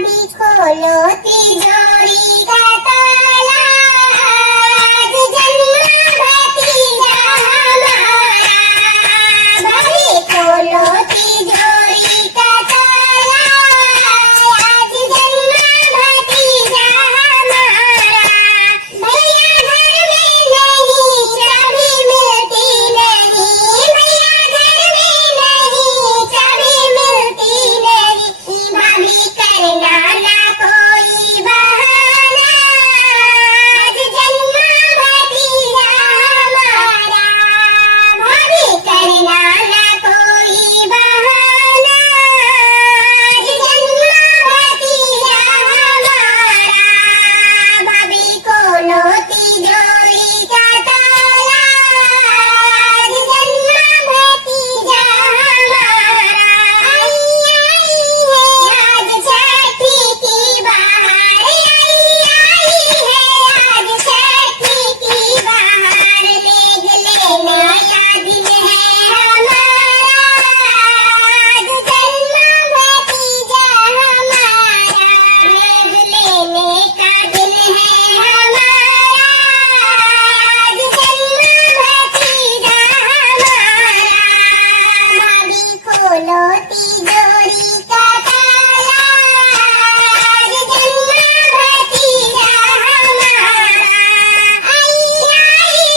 भाभी खोलो तिजोरी का ताला, आज जन्मा भतीजा हमारा। भाभी खोलो तिजोरी का ताला, आज जन्मा भतीजा हमारा। भैया घर में नहीं, चाबी मिलती नहीं, भैया घर में नहीं, चाबी मिलती नहीं। भाभी करना ना कोई बहाना, आज जन्मा भतीजा हमारा। भाभी करना ना कोई बहाना, आज जन्मा भतीजा हमारा। भाभी खोलो तिजोरी का ताला, आज जन्मा भतीजा हमारा। आई है आज छठी की बहार, आई है आज छठी की बहार। लेग लेना याद है हमारा, आज जन्मा भतीजा हमारा। लेग लेने का दिन है हमारा, आज जन्मा भतीजा हमारा। भाभी खोलो तिजोरी का ताला, आज जन्मा भतीजा हमारा। आई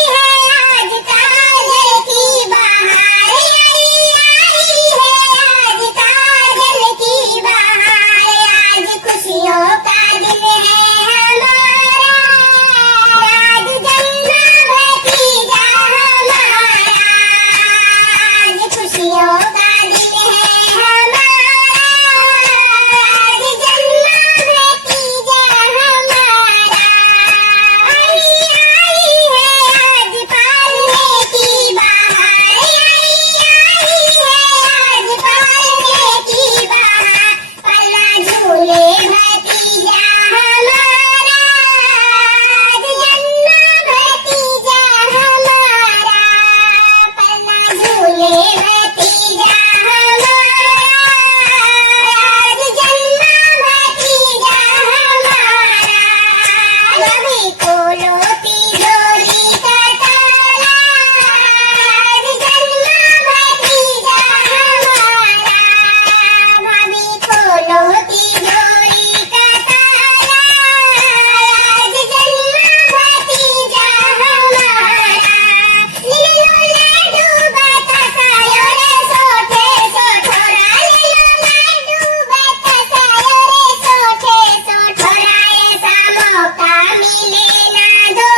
है आज काजल की बहार, आई है आज काजल की बहार। आज खुशियों का दिन है हमारा, आज जन्मा भतीजा हमारा। आज खुशियों का दिन है हमारा, आज जन्मा भतीजा हमारा। आई है आज पालने की बहार, आई है आज पालने की बहार। पल्ला झूले भतीजा हमारा, आज जन्मा भतीजा हमारा। पल्ला झूले भतीजा हमारा, आज जन्मा भतीजा हमारा। भाभी खोलो तिजोरी का ताला, आज जन्मा भतीजा हमारा। भाभी खोलो तिजोरी का ताला, आज जन्मा भतीजा हमारा। ले लो लड्डू बतासायो रे सोठे सोठोरा, ले लो लड्डू बतासायो रे सोठे सोठोरा। ऐसा मौका मिले ना दो